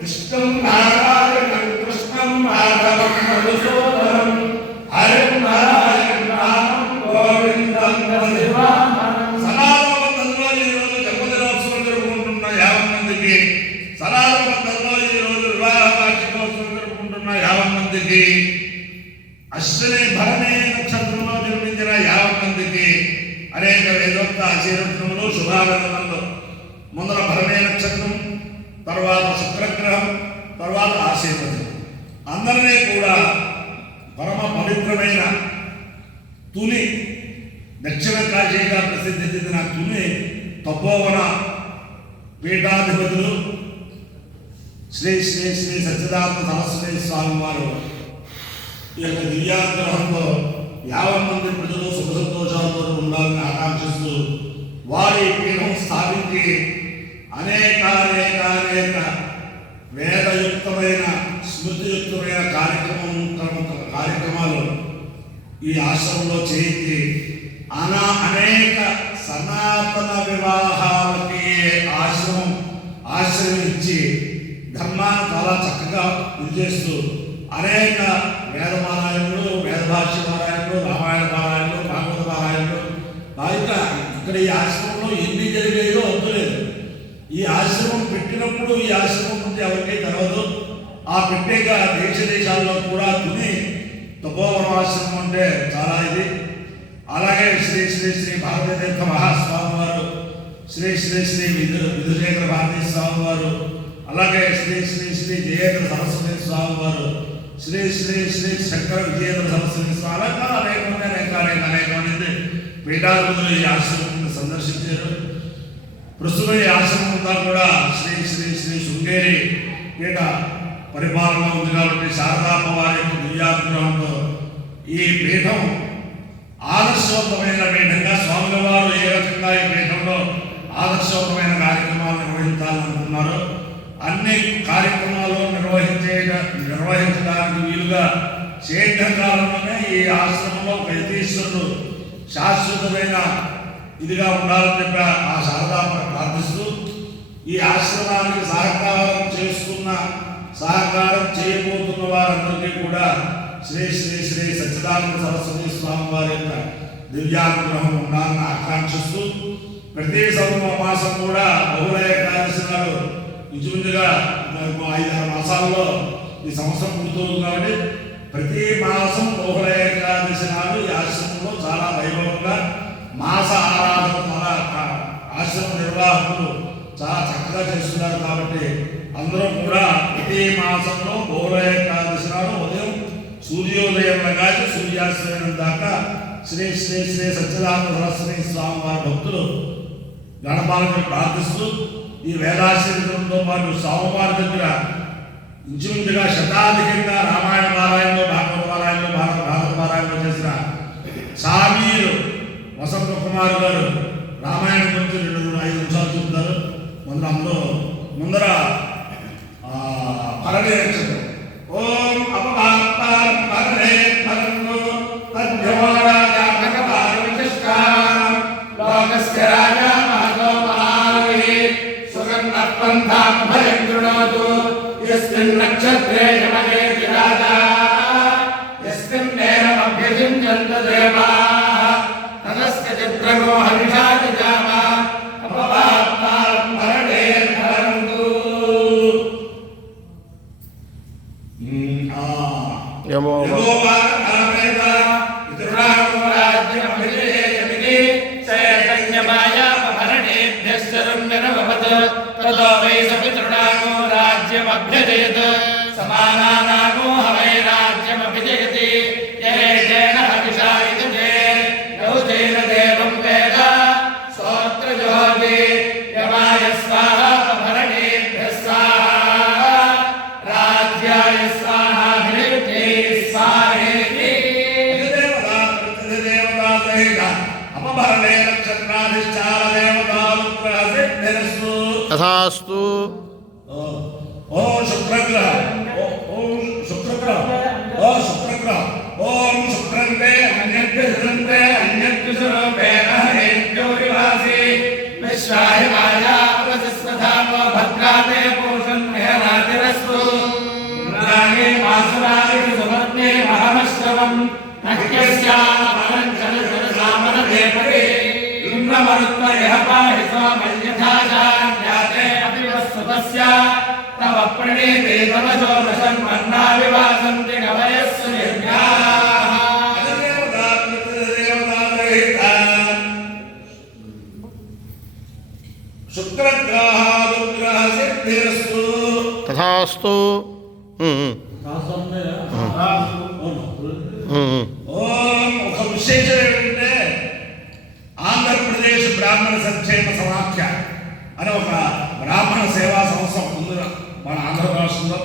విష్ణుం నారాయణం కృష్ణం మాధవం మధుసూదనం హరిం నారాయణం రామం గోవిందం సనాతనంలో ఈరోజు జన్మదినోత్సవం జరుపుకుంటున్న 50 మందికి, సనాతనంలో ఈరోజు వివాహ వార్షికోత్సవం జరుపుకుంటున్న 50 మందికి, అశ్విని భరణి నక్షత్రంలో జన్మించిన 50 మందికి అనేక వేదోక్త ఆశీర్వచనములు శుభాభినందనలు. ముందర భరణి నక్షత్రం, తర్వాత శుక్రగ్రహం, తర్వాత ఆశీర్వచనం. అందరినీ కూడా పరమ పవిత్రమైన తుని, దక్షిణ కాశీగా ప్రసిద్ధి చెందిన తుని తపోవన పీఠాధిపతులు శ్రీ శ్రీ శ్రీ సచ్చిదానంద సరస్వతి స్వామి వారు ఈ యొక్క దివ్యానుగ్రహంతో 50 మంది ప్రజలు సుఖ సంతోషాలతో ఉండాలని ఆకాంక్షిస్తూ వారి పీఠం స్థాపించి అనేక వేదయుక్తమైన స్మృతియుక్తమైన కార్యక్రమాలు ఈ ఆశ్రమంలో చేయించి అనేక సనాతన వివాహాలకి ఆశ్రమించి ధర్మాన్ని చాలా చక్కగా చేస్తూ అనేక వేదపారాయణలు, వేదభాష్య పారాయణలు, రామాయణ పారాయణలు, భాగవత పారాయణలు ఇక్కడ ఈ ఆశ్రమంలో ఎన్ని జరిగాయో అంతలేదు. ఈ ఆశ్రమం పెట్టినప్పుడు ఈ ఆశ్రమం నుండి ఎవరికీ తెలవదు. ఆ పెట్టేక దేశాల్లో కూడా తుని తపోవనం ఆశ్రమం అంటే చాలా ఇది. అలాగే శ్రీ శ్రీ శ్రీ భారతీ తీర్థ మహాస్వామి వారు, శ్రీ శ్రీ శ్రీ విధుశేఖర భారతీ స్వామి వారు, అలాగే శ్రీ శ్రీ శ్రీ జయేంద్ర సరస్వతి స్వామి వారు, శ్రీ శ్రీ శ్రీ శంకర విజయేంద్ర సరస్వతి స్వామి అనేక మంది పీఠాధిపతులు ఈ ఆశ్రమం సందర్శించారు. ప్రస్తుతం ఈ ఆశ్రమం అంతా కూడా శ్రీ శ్రీ శ్రీ శృంగేరి పీఠ పరిపాలన ఉంది కాబట్టి శారదామ్మ వారి యొక్క దివ్యానుగ్రహంతో ఈ పీఠం ఆదర్శవంతమైన పీఠంగా స్వాముల వారు ఏ రకంగా ఈ పీఠంలో ఆదర్శవంతమైన కార్యక్రమాలు నిర్వహించాలనుకున్నారు. అన్ని కార్యక్రమాలు నిర్వహించడానికి వీలుగా శీఘ్రకాలంలోనే ఈ ఆశ్రమంలో ఒక యతీశ్వరుడు శాశ్వతమైన ఇదిగా ఉండాలని చెప్పి ఆ శారదామ్మ ప్రార్థిస్తూ ఈ ఆశ్రమానికి సహకారం చేయబోతున్న వారందరికీ కూడా శ్రీ శ్రీ శ్రీ సచ్చిదానంద సరస్వతి స్వామి వారి యొక్క దివ్యానుగ్రహం ఉండాలని ఆకాంక్షిస్తూ ప్రతి మాసం కూడా బహుళ ఏకాదశి నాడు ఇంచుమించుగా 5-6 మాసాల్లో ఈ సంవత్సరం పూర్తవుతుంది కాబట్టి ప్రతి మాసం బహుళ ఏకాదశి నాడు ఈ ఆశ్రమంలో చాలా వైభవంగా మాస ఆరాధన చాలా ఆశ్రమ నిర్వాహకులు చాలా చక్కగా చేస్తున్నారు. కాబట్టి అందరూ కూడా ప్రతి మాసంలో బహుళ ఏకాదశి నాడు ఉదయం సూర్యోదయం కానీ సూర్యాస్తమయం దాకా శ్రీ శ్రీ శ్రీ సచ్చిదానంద సరస్వతి స్వామి వారి భక్తులు గణపాలను ప్రార్థిస్తూ ఈ వేదాశ్రమంతో పాటు స్వామివారి దగ్గర ఇంచుమించుగా శతాధికంగా రామాయణ పారాయణలో, భాగవత పారాయణలో, భారత పారాయణలో చేసిన సామీరు వసంత కుమార్ గారు రామాయణం గురించి 2-5 నిమిషాలు చెప్తారు. ముందర భరణి నక్షత్రం. ఓం అపవాప్తారం భరణే భరణో తద్యోరాజా భగవాన్ విశిష్టాం లోకస్య రాజా మహతో మహారవి సుగంధః పంథాం భయం కృణోతు యస్మిన్ నక్షత్రే యమజేతి రాజా యస్మిన్ నేరమభ్యజించంత దేవాః తదస్య చిత్రగో హరిషాది జామా అపవాప్తారం భరణే భరంతు. ततो वै सपितृणागो राज्यमभ्यजयत् समानानागो हवै राज्यमभिजयति यहेतेन हविषा युजे यौतेन देवं वेद स्तोत्रजोति यमाय स्वाहा भरणेभ्यः स्वाहा राज्याय स्वाहा भिरुद्धे स्वाहेति. देवता सहित अपभरणे नक्षत्राधिष्ठान देवता सिद्धिरस्तु तथास्तु. ओम शुक्रग्रह ओम शुक्रग्रह ओम शुक्रंते अन्यद्रंते अन्यद्सुरोपे अहेत्यो विवासी विश्वाय माया प्रसस्वधामो भद्राते देह पाहि सोमयथाशान्याते अभिवस्सुतस्य तव प्रणीते तव शोभसन्मन्ना विवासन्ति कवयः सुनिर्भ्याः शुक्रग्रहानुग्रहसिद्धिरस्तु तथास्तु। ఓం ఒక విశేషం ఏమిటంటే ఆంధ్రప్రదేశ్ బ్రాహ్మణ సంక్షేమ సమాఖ్య అనే ఒక బ్రాహ్మణ సేవా సంస్థ ఉంది మన ఆంధ్ర రాష్ట్రంలో.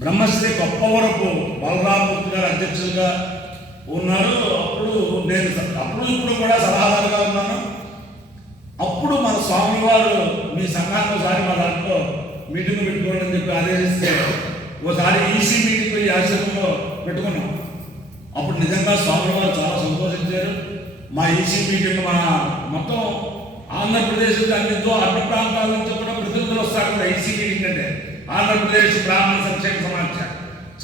బ్రహ్మశ్రీ గొప్పవరపు బలరామూర్తి గారు అధ్యక్షులుగా ఉన్నారు. అప్పుడు ఇప్పుడు కూడా సలహాదారుగా ఉన్నాను. అప్పుడు మన స్వామి వారు మీ సంఘాన్ని ఒకసారి మా దాంట్లో మీటింగ్ పెట్టుకోండి అని చెప్పి ఆదేశిస్తే ఒకసారి ఈసీ మీటింగ్ ఈ ఆశ్రమంలో పెట్టుకున్నాం. అప్పుడు నిజంగా స్వామి వారు చాలా సంతోషించారు. మా ఈసీ మీటింగ్ మన మొత్తం ఆంధ్రప్రదేశ్ అన్నింటితో అన్ని ప్రాంతాల నుంచి కూడా ప్రతినిధులు వస్తారు కదా ఈసీ మీటింగ్ అంటే. ఆంధ్రప్రదేశ్ బ్రాహ్మణ సంక్షేమ సమాఖ్య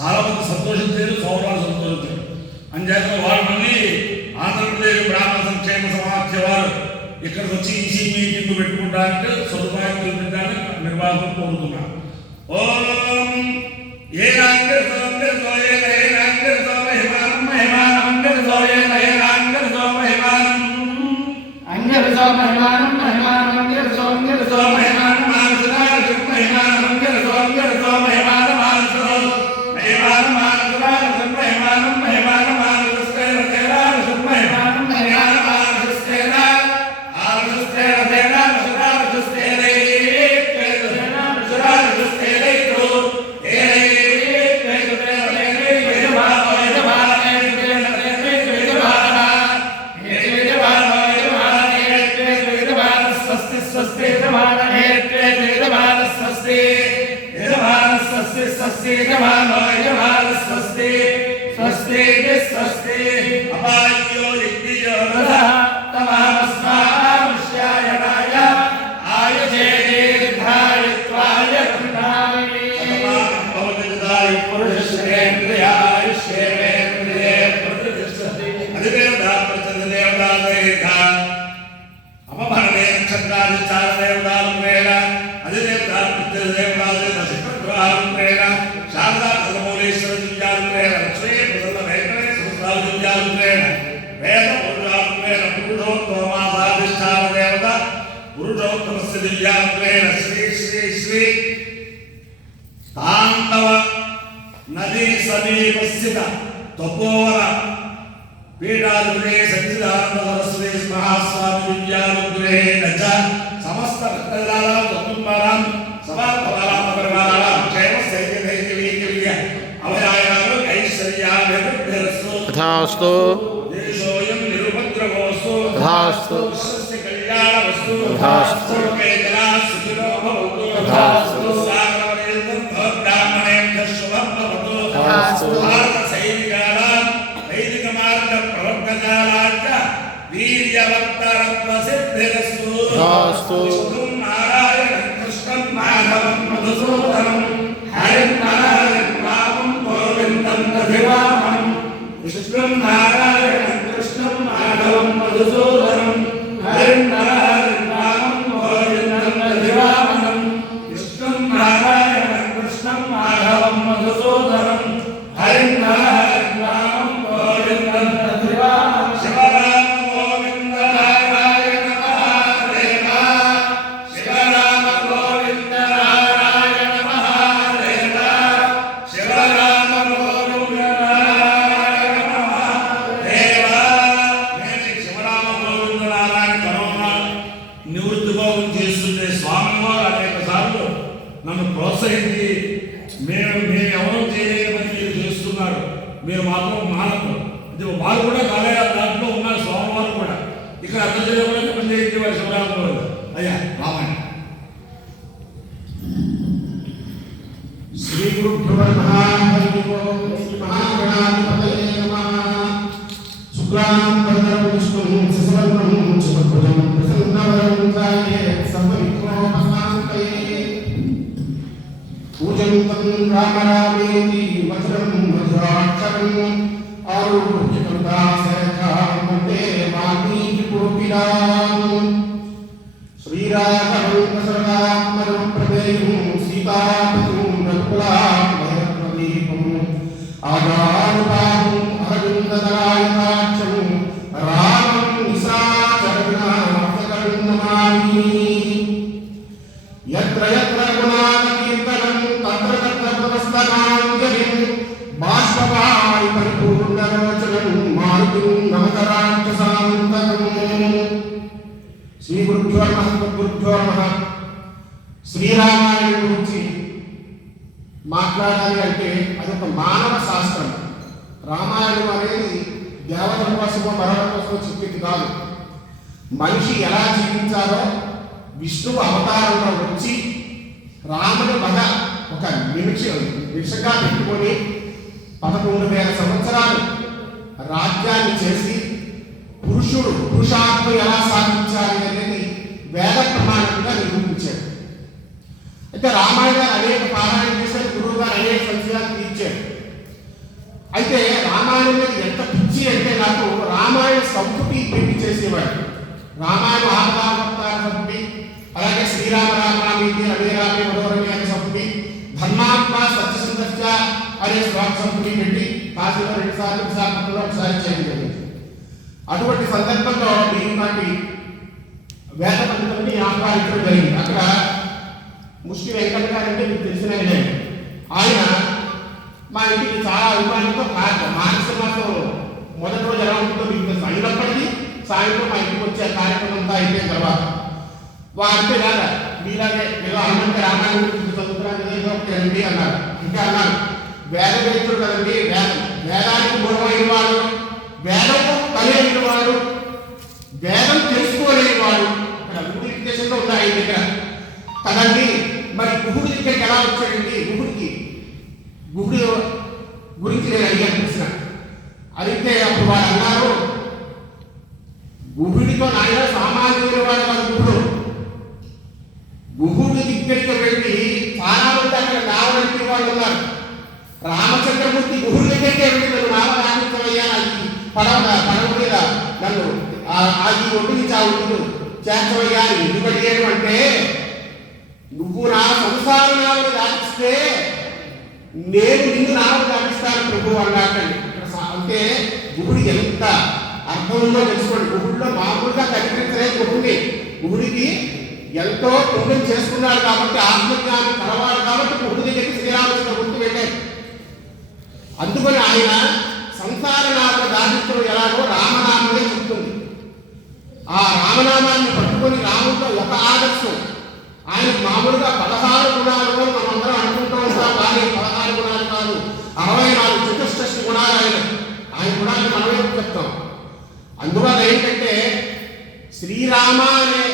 చాలా మంది సంతోషించారు, స్వామి వారు సంతోషించారు. అంచేత వారు మళ్ళీ ఆంధ్రప్రదేశ్ బ్రాహ్మణ సంక్షేమ సమాఖ్య వారు ఇక్కడికి వచ్చి ఈసీ మీటింగ్ పెట్టుకుంటారంటే సదుపాయం కల్పించాలని నిర్వాహకులు కోరుతున్నారు. ఓం ఏ రాంగర్ సోంగర్ సోయే ఏ రాంగర్ సో మహిమానం మహిమానం అంగర్ సోయే ఏ రాంగర్ so మహిమానం అంగర్ so మహిమానం మహిమానం అంగర్ so మహిమానం మానసరాయ మహిమానం అంగర్ so మహిమానం మానసరాయ మహిమానం మానసరాయ మహిమానం మహిమానం మానసరాయ మహిమానం మహిమానం Shri Shri Shri తాండవ నదీ సమీపస్థిత తపోవర పీఠాధిపతే సచ్చిదానంద సరస్వతి మహాస్వామి విద్యానుగ్రహేణ చ సమస్త భక్తజనానాం కుటుంబానాం సమాపరాం పరివారాం క్షేమ స్థైర్య ధైర్య అభయాయాలు ఐశ్వర్యాభివృద్ధిరస్తు तथास्तु। దేశోయం నిరుపద్రవోస్తు तथास्तु। కళ్యాణవస్తు तथास्तु। జనా సుఖినో భవంతు तथास्तु। బ్రాహ్మణేభ్యః శుభం భవతు तथास्तु। భారత సైనికానాం వైదిక మార్గ ప్రవర్తకాలాంచ వీర్యవర్తరత్వ సిద్ధిరస్తు तथास्तु। విష్ణుం నారాయణం కృష్ణం మాధవం మధుసూదనం హరిం నారాయణం రామం గోవిందం దధివామనం విష్ణుం నారాయణం కృష్ణం మాధవం మధుసూదనం హరిం నారాయణం రామం గోవిందం దధివామనం విష్ణుం నారాయణం కృష్ణం మాధవం మధుసూదనం హరిం నారాయణం రామం గోవిందం దధివామనం శివరామ గోవింద నారాయణ మహాదేవ శివరామ గోవింద నారాయణ మహాదేవ శివరామ గోవింద నారాయణ మహాదేవ. నేను శివరామ గోవింద నారాయణ కరోనా నివృత్తి భోగం చేస్తుంటే స్వామివారు అనేక సార్లు నన్ను ప్రోత్సహించి మేమెవరూ చేయలేని పని మీరు చేస్తున్నారు, మీరు మాత్రం మానరు. ఇది వారు కూడా కాలే దాంట్లో ఉన్నారు స్వామివారు కూడా. ఇక్కడ అర్థం చేయకుండా పని చేయించేవారు శివరామ గోవింద. అయ్యా రామాయణ శ్రీ గురుభ్యో నమః. హరి ఓం శ్రీ మహాగణాధిపతయే నమః. శుక్లాం వరదరం విష్ణుం శశివర్ణం చతుర్భుజం ప్రసన్నవదనం ధ్యాయేత్ సర్వవిఘ్నోపశాంతయే. పూజంతం రామ రామేతి మధురం మధురాక్షరం ఆరుహ్య కరుణాశేఖరం వందే వాల్మీకి కోకిలాం. సీతాపతిం రఘుకులాభయప్రదీపం ఆజానుబాహుం అరవిందదలాయతాక్షం రామం నిశాచరవినాశకరం నమామి. యత్ర యత్ర గుణాకీర్తనం తత్ర తత్ర పురస్తకాంజలిం బాష్పవారి పరిపూర్ణలోచనం మారుతిం నమకరాక్షసాంతకం. శ్రీ గురుభ్యో నమః గురుభ్యో నమః. శ్రీరామాయణం గురించి మాట్లాడాలి అంటే అదొక మానవ శాస్త్రం. రామాయణం అనేది దేవతల కోసమో మరణం కోసమో చెప్పింది కాదు. మనిషి ఎలా జీవించాలో విష్ణువు అవతారంలో వచ్చి రాముడి వద ఒక నిమిషంగా పెట్టుకొని 11,000 సంవత్సరాలు రాజ్యాన్ని చేసి పురుషార్థం ఎలా సాధించాలి అనేది వేద ప్రమాణంగా నిరూపించాడు. అయితే రామాయణాన్ని అనేక పారాయణ చేశారు, గురువు గారు అనేక సంశయాలు తీర్చారు. అయితే రామాయణం మీద ఎంత పిచ్చి అంటే నాకు రామాయణ సంపుటి పెట్టి చేసేవాడు. రామాయణ మహాభారతాల సంపుటి, అలాగే శ్రీరామ రామామీతి రవి రామే మనోరమి అనే సంపుటి, ధర్మాత్మ సత్యసంధ అనే శ్లోక సంపుటి పెట్టి కాశీలో 2 సార్లు, విశాఖపట్నంలో 1 సారి చేయడం జరిగింది. అటువంటి సందర్భంలో ఈనాటి వేద పండితులని ఆహ్వానించడం జరిగింది. అక్కడ ముష్టి వెంకట గారు అంటే మీకు తెలిసిన ఆయన మా ఇంటికి చాలా అభిమానంతో మానస మాసం మొదటి రోజు ఎలా ఉంటుందో మీకు తెలుసు. అయినప్పటికీ సాయంత్రం మా ఇంటికి వచ్చే కార్యక్రమం అంతా అయిపోయిన తర్వాత వారితో కాదా మీలాగే ఏదో అన్నంత రామాయణం గురించి చదువుతున్నాను అన్నారు. ఇంకా అన్నారు వేదవేత్తుడు కదండి, వేదానికి మూలమైన వాడు, వేదం కలిగిన వాడు, వేదం తెలుసుకోలేని వాడు. ఇక్కడ 3 దేశంలో ఉన్నాయి దగ్గర కదండి. మరి గుహుడి దగ్గరికి ఎలా వచ్చాడండి? గుహుడి గురించి నేను అడిగాను ప్రశ్న. అడిగితే అప్పుడు వాడు అన్నారు, గుహుడితో నాయన సామాన్యుల వాడు కాదు గుహుడి దగ్గరికి వెళ్ళి చాలా మంది అక్కడ నావడానికి వాళ్ళు ఉన్నారు. రామచంద్రమూర్తి గుహుడి దగ్గరికే వెళ్ళి నన్ను నామరామించవయ్యా, పడవ మీద నన్ను ఆగి ఒడ్డుని చావుడు చేర్చవయ్యా అని ఎందుకు అడిగాను అంటే, నువ్వు నా సంసార నామను దాటిస్తే నేను నిన్ను నామను దాటిస్తాను ప్రభు అన్నాడండి. అంటే గుహుడి ఎంత అర్థం ఉందో తెలుసుకోండి. గుహుడిలో మామూలుగా కనిపించలేదు గుహుడికి ఎంతో పుణ్యం చేసుకున్నాడు కాబట్టి, ఆత్మజ్ఞానం కలవాడు కాబట్టి గుహుడి దగ్గరికి శ్రీరామచంద్రమూర్తి వెళ్ళాడు. అందుకని ఆయన సంసార నామను దాటించడం ఎలాగో రామనామమే చెప్తుంది. ఆ రామనామాన్ని పట్టుకొని రాముడిలో ఒక ఆదర్శం. ఆయన మామూలుగా 16 గుణాలు మనందరం అనుకుంటూ ఉంటాం, కానీ 16 గుణాలు కాదు, 64 చతుష్షష్టి గుణాలు ఆయన గుణాన్ని మనమే చెప్తాం. అందువల్ల ఏంటంటే శ్రీరామ అనే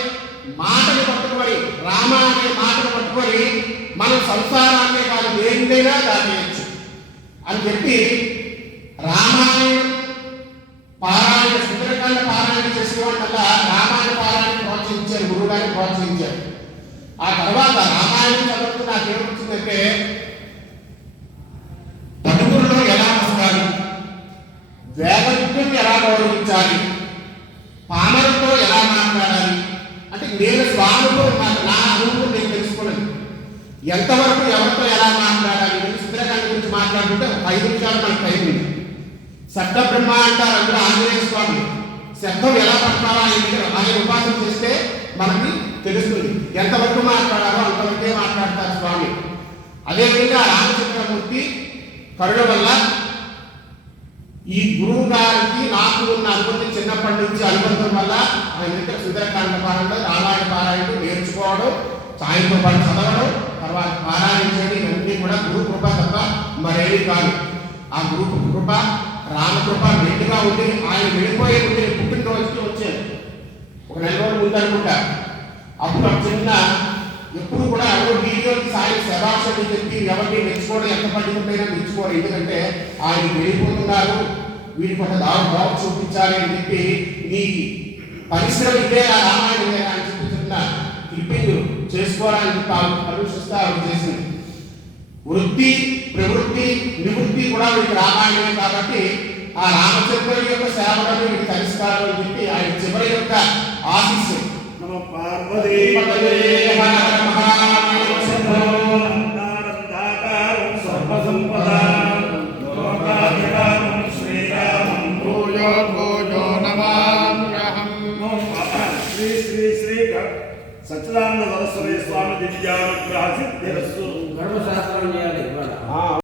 మాటను పట్టుకొని, రామ అనే మాటను పట్టుకొని మనం సంసారాన్ని కాదు దేనిదైనా దాటేయచ్చు అని చెప్పి రామాయణం పారాయణ సుందరకాండ పారాయణ చేసేవాళ్ళ రామాయణ పారాయణ ప్రోత్సహించారు, గురువుగారిని ప్రోత్సహించారు. ఆ తర్వాత రామాయణం చదువుతూ నాకేమొచ్చిందంటే పలువురిలో ఎలా వస్తారు, వేదవిద్యను ఎలా గౌరవించాలి, పామరులతో ఎలా మాట్లాడాలి అంటే నేను స్వామితో నా అనుభవం నేను తెలుసుకున్నాను. ఎంతవరకు ఎవరితో ఎలా మాట్లాడాలి, నేను సుందరకాండ గురించి మాట్లాడుకుంటే 5 నిమిషాలు మనకు టైం ఉంది. శబ్ద బ్రహ్మ అంటారు అందులో ఆంజనేయ స్వామి. శబ్దం ఎలా పడతారో ఆయన ఉపాసన చేస్తే మనకి తెలుస్తుంది. ఎంతవరకు మాట్లాడాలో అంతవరకే మాట్లాడతారు స్వామి. అదేవిధంగా రామచంద్రమూర్తి కరుణ వల్ల ఈ గురువు గారికి నాకు ఉన్న అనుబంధం, చిన్నప్పటి నుంచి అనుబంధం వల్ల ఆయన దగ్గర సుందరకాండ పారాయణ, రామాయణ పారాయణ నేర్చుకోవడం, సాయంత్రం పాటు చదవడం, తర్వాత పారాయణ చేయడం, ఇవన్నీ కూడా గురు కృప తప్ప మరేమీ కాదు. ఆ గురు కృప రామకృప మెండుగా ఉండి ఆయన వెళ్ళిపోయే ముందు పుట్టినరోజుకి వచ్చాను. ఒక 4 రోజుల ముందు అనుకుంటా. అప్పుడు చిన్న ఎప్పుడు కూడా వీడియోకి సాయి శభాషని చెప్పి ఎవరిని మెచ్చుకోవడం, ఎంత పండితులైనా మెచ్చుకోవడం. ఎందుకంటే ఆయన వెళ్ళిపోతున్నారు, వీడికి ఒక దావ చూపించాలి అని చెప్పి ఈ పరిశ్రమ ఇదే ఆ రామాయణం అని చెప్పి చిన్న క్లిప్పింగ్ చేసుకోవాలని చెప్పి ఆలోచిస్తే ఆవిడ చేసింది. వృత్తి ప్రవృత్తి నివృత్తి కూడా వీడికి రామాయణమే కాబట్టి ఆ రామచంద్రుడి యొక్క సేవలను వీడికి కలిసిస్తారు అని చెప్పి ఆయన చివరి యొక్క ఆశీస్సు. పార్వతీ సిద్ధిరస్సు